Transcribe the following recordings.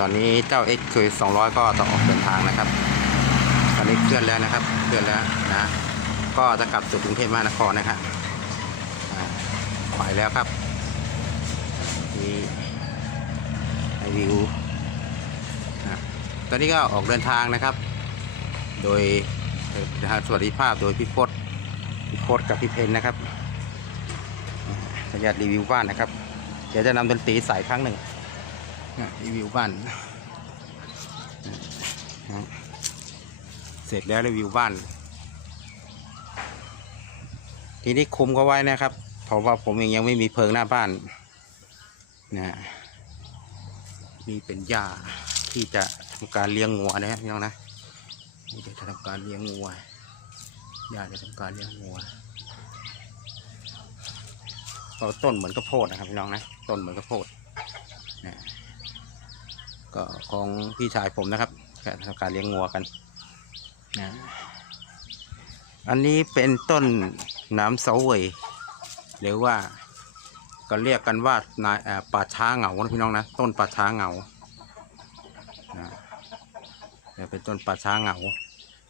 ตอนนี้เจ้า X คือ200 ก็ต้องออกเดินทางนะครับ ตอนนี้เคลื่อนแล้วนะครับ เคลื่อนแล้วนะ ก็จะกลับสู่กรุงเทพมหานครนะครับอ่าไปแล้วครับมีให้วิวนะตอนนี้ก็ออกเดินทางนะครับ โดยทางสวัสดิภาพโดยพี่พศพี่พศกับพี่เพนนะครับขออนุญารีวิวบ้านนะครับ เดี๋ยวจะนำดนตรีใส่ครั้งหนึ่ง รีวิวบ้านเสร็จแล้วรีวิวบ้าน ทีนี้คุมก็ไว้นะครับ เพราะว่าผมเองยังไม่มีเพิงหน้าบ้านนะนี่เป็นหญ้าที่จะทำการเลี้ยงงัวนะครับพี่น้องนะนี่จะทำการเลี้ยงงัวหญ้าจะทำการเลี้ยงงัวก็ต้นเหมือนกระโพดนะครับพี่น้องนะต้นเหมือนกระโพดนะ ก็ของพี่ชายผมนะครับจะทำการเลี้ยงงัวกันนะอันนี้เป็นต้นน้ำเสาเวยหรือว่าก็เรียกกันว่านายเอ่อป่าช้าเหงานะพี่น้องนะต้นป่าช้าเหงานะเนี่ยเป็นต้นป่าช้าเหงา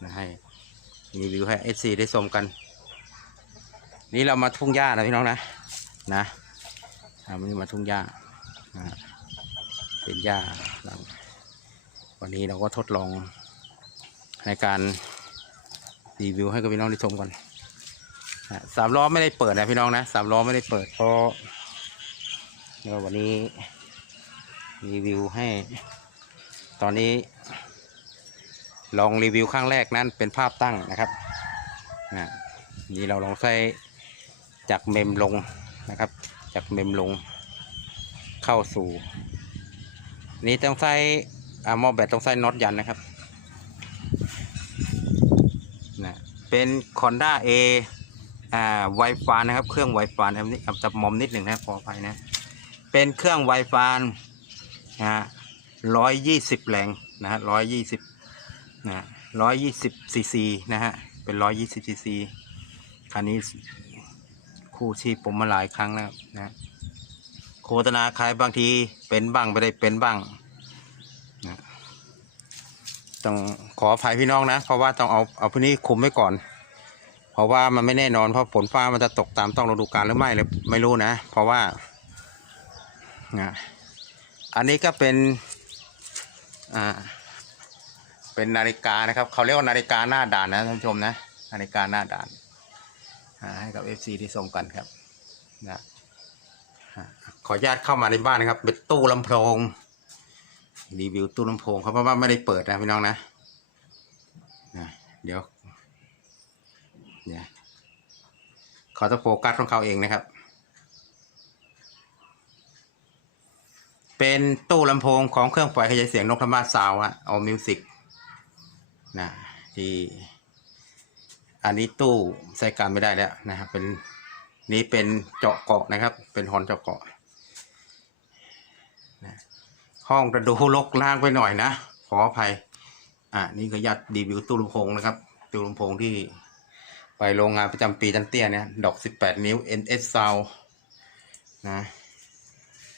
นะให้รีวิวให้เอซีได้ชมกัน นี่เรามาทุ่งหญ้านะพี่น้องนะนะอ่าวันนี้มาทุ่งหญ้านะเป็นหญ้าหลัง วันนี้เราก็ทดลองในการรีวิวให้กับพี่น้องได้ชมก่อนสามล้อไม่ได้เปิดนะพี่น้องนะสามล้อไม่ได้เปิดเพราะเดี๋ยววันนี้รีวิวให้ ตอนนี้ ลองรีวิวครั้งแรกนั้นเป็นภาพตั้งนะครับนะนี่เราลองใส่จากเมมลงนะครับ จากเมมลงเข้าสู่ นี่ต้องใส่ อ่ามอแบตต้องใส่น็อตยันนะครับนะเป็นคอนด้าเออ่าไวฟานนะครับ เครื่องไวฟานนะครับนี่จับมอมนิดหนึ่งนะขออภัยนะ เป็นเครื่องไวฟานนะร้อยยี่สิบแรงนะฮะร้อยยี่สิบนะร้อยยี่สิบซีซีนะฮะ เป็นร้อยยี่สิบซีซีคันนี้คู่ชีพผมมาหลายครั้งแล้วนะ โฆษณาขายบางทีเป็นบ้างไม่ได้เป็นบ้าง ต้องขออภัยพี่น้องนะ เพราะว่าต้องเอาเอาพื้นที่คุมไว้ก่อน เพราะว่ามันไม่แน่นอนเพราะฝนฟ้ามันจะตกตามต้องฤดูกาลหรือไม่เลยไม่รู้นะ เพราะว่าอันนี้ก็เป็นอ่าเป็นนาฬิกานะครับเขาเรียกว่านาฬิกาหน้าด่านนะท่านผู้ชมนะนาฬิกาหน้าด่านให้กับ FC ที่ชมกันครับนะขออนุญาตเข้ามาในบ้านนะครับเป็นตู้ลำโพง รีวิวตู้ลำโพงเขาเพราะว่าไม่ได้เปิดนะพี่น้องนะนะเดี๋ยวเนี่ยเขาจะโฟกัสของเขาเองนะครับ เป็นตู้ลำโพงของเครื่องปล่อยขยายเสียงนกธรรมาสาวอะเอมิวสิกนะที่อันนี้ตู้ใช้การไม่ได้แล้วนะครับเป็นนี้เป็นเจาะเกาะนะครับ เป็นฮอนเจาะเกาะ ห้องกระดูลกล่างไปหน่อยนะ ขออภัย อะนี่ก็ยัดรีวิวตู้ลำโพงนะครับ ตู้ลำโพงที่ไปโรงงานประจำปีตันเตี้ยเนี่ย ดอก 18 นิ้ว NS Sound นะ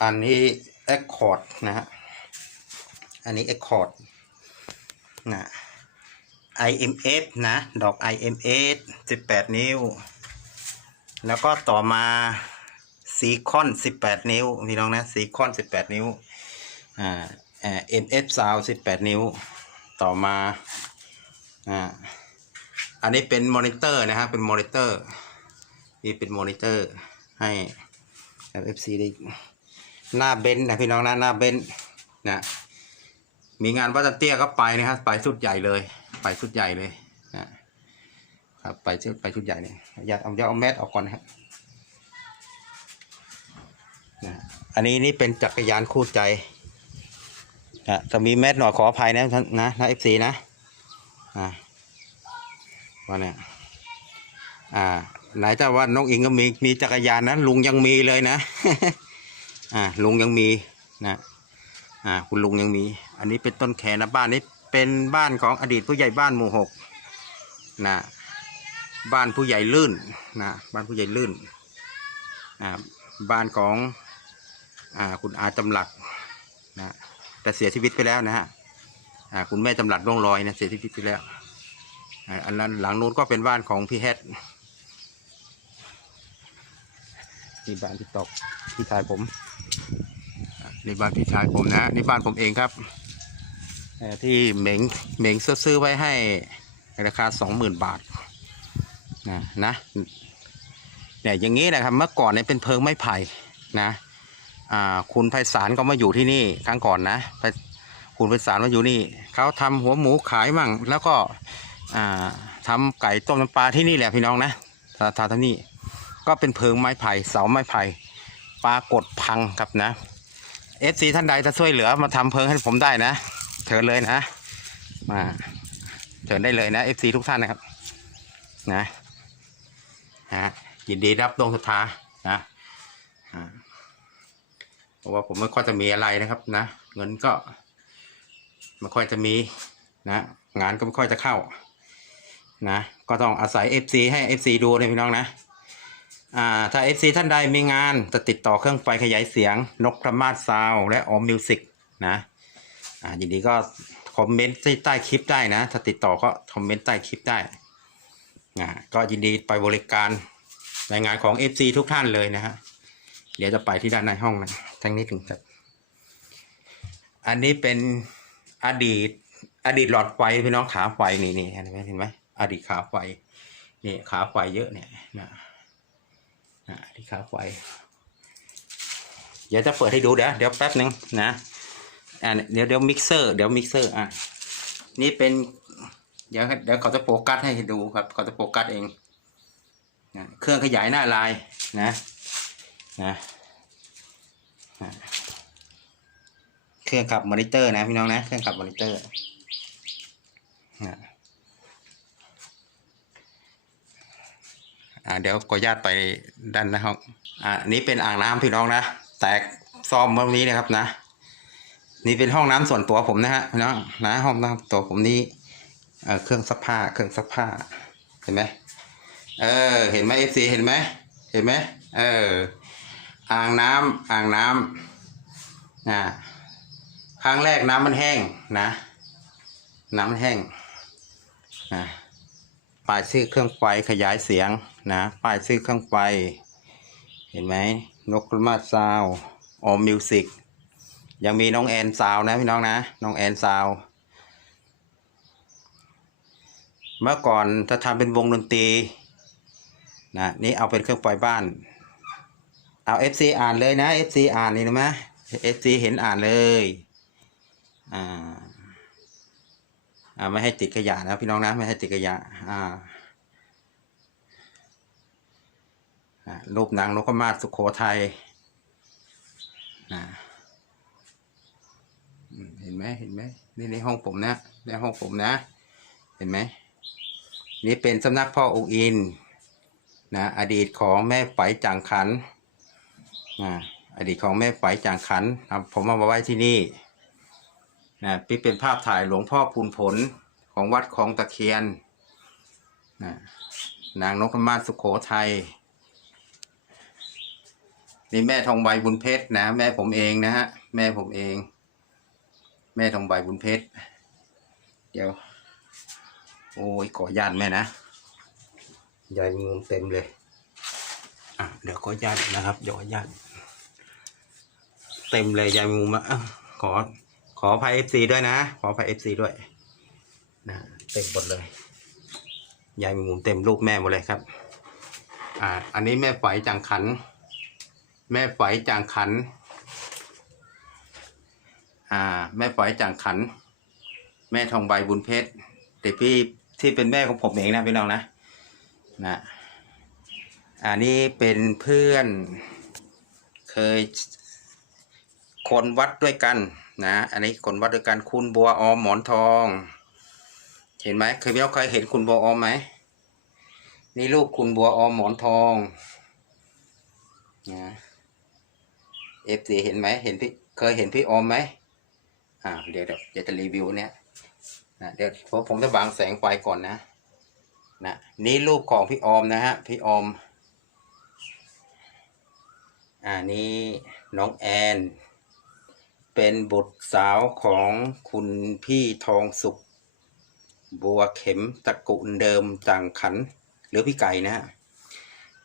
อันนี้ Accord นะฮะ อันนี้ Accord นะ IMF นะ ดอก IMF 18 นิ้ว แล้วก็ต่อมาซีคอน 18 นิ้ว พี่น้องนะซีคอน 18 นิ้ว อ่าเอ่อ NF Sound 18นิ้วต่อมาอ่าอันนี้เป็นมอนิเตอร์นะฮะเป็นมอนิเตอร์นี่เป็นมอนิเตอร์ให้ FC ได้หน้าเบนนะพี่น้องนะหน้าเบนนะมีงานวัดตันเตี้ยก็ไปนะครับไปชุดใหญ่เลย ไปชุดใหญ่เลยนะครับไปชุดไปชุดใหญ่เนี่ยอยากเอาอยากเอาแมสออกก่อนนะครับนะอันนี้นี่เป็นจักรยานคู่ใจ อะจะมีเม็ดหน่อยขออภัยนะท่านนะนะเอฟซีนะอ่าว่าเนี่ยอ่า ไหนจะว่าน้องอิงก็มีมีจักรยานนะลุงยังมีเลยนะอ่าลุงยังมีนะอ่าคุณลุงยังมี อันนี้เป็นต้นแขนนะบ้านนี้เป็นบ้านของอดีตผู้ใหญ่บ้านหมู่หกนะบ้านผู้ใหญ่ลื่นนะบ้านผู้ใหญ่ลื่นอ่าบ้านของอ่าคุณอาจำหลักนะ แต่เสียชีวิตไปแล้วนะฮะคุณแม่จำหลัดร่องรอยนะเสียชีวิตไปแล้วอันนั้นหลังนู้นก็เป็นบ้านของพี่แฮทนี่บ้านพี่ตอกพี่ชายผมนี่บ้านพี่ชายผมนะนี่บ้านผมเองครับที่เหม็งเหม็งซื้อไว้ให้ในราคาสองหมื่นบาทนะนะเนี่ยอย่างนี้นะครับเมื่อก่อนเนี่ยเป็นเพิงไม้ไผ่นะ คุณไพศาลก็มาอยู่ที่นี่ครั้งก่อนนะคุณไพศาลมาอยู่นี่เขาทำหัวหมูขายมั่ง แล้วก็อ่าทำไก่ต้มน้ำปลาที่นี่แหละพี่น้องนะทาทาทนี่ก็เป็นเพิงไม้ไผ่เสาไม้ไผ่ปรากฏพังครับนะเอฟซีท่านใดจะช่วยเหลือมาทำเพิงให้ผมได้นะเชิญเลยนะมาเชิญได้เลยนะเอฟซีทุกท่านนะครับนะฮะยินดีรับดวงศรัทธานะ เพราะว่าผมไม่ค่อยจะมีอะไรนะครับนะ เงินก็ไม่ค่อยจะมีนะ งานก็ไม่ค่อยจะเข้า นะ ก็ต้องอาศัย FC ให้ FC ดูนะพี่น้องนะอ่าถ้า FC ท่านใดมีงานจะติดต่อเครื่องไฟขยายเสียง นกประมาศซาวและออมมิวสิกนะอ่ายินดีก็คอมเมนต์ใต้คลิปได้นะ ถ้าติดต่อก็คอมเมนต์ใต้คลิปได้นะก็ยินดีไปบริการรายงานของ FC ทุกท่านเลยนะฮะ เดี๋ยวจะไปที่ด้านในห้องนะทั้งนี้ถึงครับ อันนี้เป็นอดีต อดีตหลอดไฟพี่น้องขาไฟนี่นี่เห็นไหมเห็นไหมอดีตขาไฟนี่ขาไฟเยอะเนี่ยนะนะอดีตขาไฟเดี๋ยวจะเปิดให้ดูเดี๋ยวเดี๋ยวแป๊บหนึ่งนะอ่าเดี๋ยวเดี๋ยวมิกเซอร์เดี๋ยวมิกเซอร์อะนี่เป็น เดี๋ยวเดี๋ยวเขาจะโฟกัสให้ดูครับเขาจะโฟกัสเองนะเครื่องขยายหน้าลายนะ นะนะเครื่องขับมอนิเตอร์นะพี่น้องนะเครื่องขับมอนิเตอร์นะอ่าเดี๋ยวขอญาตไปด้านน้าห้องอ่าอันนี้เป็นอ่างน้ำพี่น้องนะแตกซ่อมเมื่อนี้นะครับนะ นี่เป็นห้องน้ำส่วนตัวผมนะฮะพี่น้องนะห้องน้ำตัวผมนี่เเครื่องซักผ้าเครื่องซักผ้าเห็นไหมเออ เห็นไหมเอฟซีเห็นไหมเห็นไหมเออ อ่างน้ำอ่างน้ำนะครั้งแรกน้ำมันแห้งนะ น้ำมันแห้งนะป้ายชื่อเครื่องไฟขยายเสียงนะป้ายชื่อเครื่องไฟ เห็นไหมนกกระมาดซาวออมมิวสิกยังมีน้องแอนซาวนะพี่น้องนะ น้องแอนซาวเมื่อก่อนถ้าทำเป็นวงดนตรีนะนี่เอาเป็นเครื่องไฟบ้าน เอา FC อ่านเลยนะ FC อ่านนี่นะมะ FC เห็นอ่านเลยอ่าอ่าไม่ให้ติดขยะนะพี่น้องนะไม่ให้ติดขยะอ่าอ่ารูปนางนกมาศสุโขทัยอ่าอืมเห็นไหมเห็นไหมนี่ในห้องผมนะในห้องผมนะ เห็นไหมนี่เป็นสำนักพ่อองค์อินนะอดีตของแม่ไฝจางขัน นะอดีตของแม่ไฝจางขันครับผมเอามาไว้ที่นี่นะนี่เป็นภาพถ่ายหลวงพ่อพูนผลของวัดคลองตะเคียนนะนางนพมาศสุขโขทัยนี่แม่ทองใบบุญเพชรนะ แม่ผมเองนะฮะแม่ผมเอง แม่ทองใบบุญเพชรเดี๋ยว โอ้ยขอญาตแม่นะยายมีเงินเต็มเลยอะเดี๋ยวขออนุญาตนะครับเดี๋ยวขออนุญาต เต็มเลยยายมีมุมอะขอขออภัยเอฟซีด้วยนะ ขออภัยเอฟซีด้วยนะเต็มหมดเลยยายมีมุมเต็มรูปแม่หมดเลยครับ อ่า อันนี้แม่ไฝจางขัน แม่ไฝจางขัน อ่า แม่ไฝจางขัน แม่ทองใบบุญเพชรแต่พี่ที่เป็นแม่ของผมเองนะพี่น้องนะนะอันนี้เป็นเพื่อนเคย คนวัดด้วยกันนะ อันนี้คนวัดด้วยกันคุณบัวออมหมอนทอง เห็นไหมเคยพี่น้องเคยเห็นคุณบัวออมไหมนี่รูปคุณบัวออมหมอนทองนะเอฟซีเห็นไหมเห็นพี่เคยเห็นพี่ออมไหมอ่าเดี๋ยวเดี๋ยวจะรีวิวเนี่ยนะเดี๋ยวผมผมจะวางแสงไฟก่อนนะนะนี่รูปของพี่ออมนะฮะพี่ออมอ่านี่น้องแอน เป็นบุตรสาวของคุณพี่ทองสุข บัวเข็มตระกุลเดิมจังขัน หรือพี่ไก่นะฮะ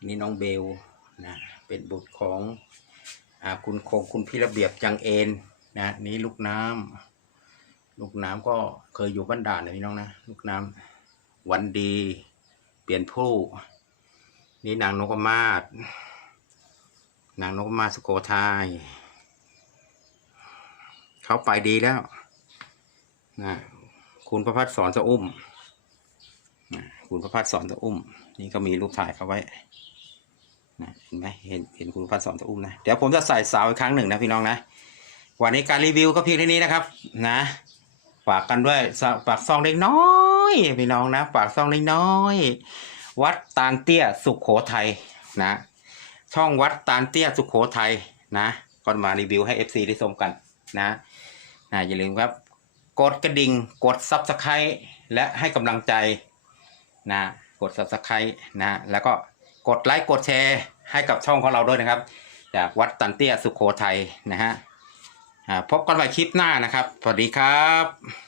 นี่น้องเบลนะเป็นบุตรของอคุณคงคุณพี่ระเบียบจังเอ็นนะนี่ลูกน้ำลูกน้ำก็เคยอยู่บ้านด่านนะพี่น้องนะลูกน้ำวันดี เปลี่ยนผู้ นี่นางนกมาศนางนกมาศสุโขทัย เขาไปดีแล้วนะคุณประพัฒสอนจะอุ้มนะคุณประพัฒสอนจะอุ้ม นี่ก็มีรูปถ่ายเขาไว้นะเห็นไหมเห็นเห็นคุณประพัฒสอนจะอุ้มนะเดี๋ยวผมจะใส่สาวอีกครั้งหนึ่งนะพี่น้องนะวันนี้การรีวิวก็เพียงเท่านี้นะครับ นะฝากกันด้วยฝากซองเล็กน้อยพี่น้องนะฝากซองเล็กน้อย วัดตาลเตี้ยสุขโขทัยนะ ช่องวัดตาลเตี้ยสุขโขทัยนะก็มารีวิวให้ FC ได้ชมกัน นะนะอย่าลืมครับ กดกระดิ่งกด s u b สไครต์และให้กำลังใจนะกด s u b สไครต์นะแล้วก็กดไลค์กดแชร์ให้กับช่องของเราด้วยนะครับ จากวัดตันเตี้ยสุขโขทัยนะฮะพบกันใหม่คลิปหน้านะครับ สวัสดีครับ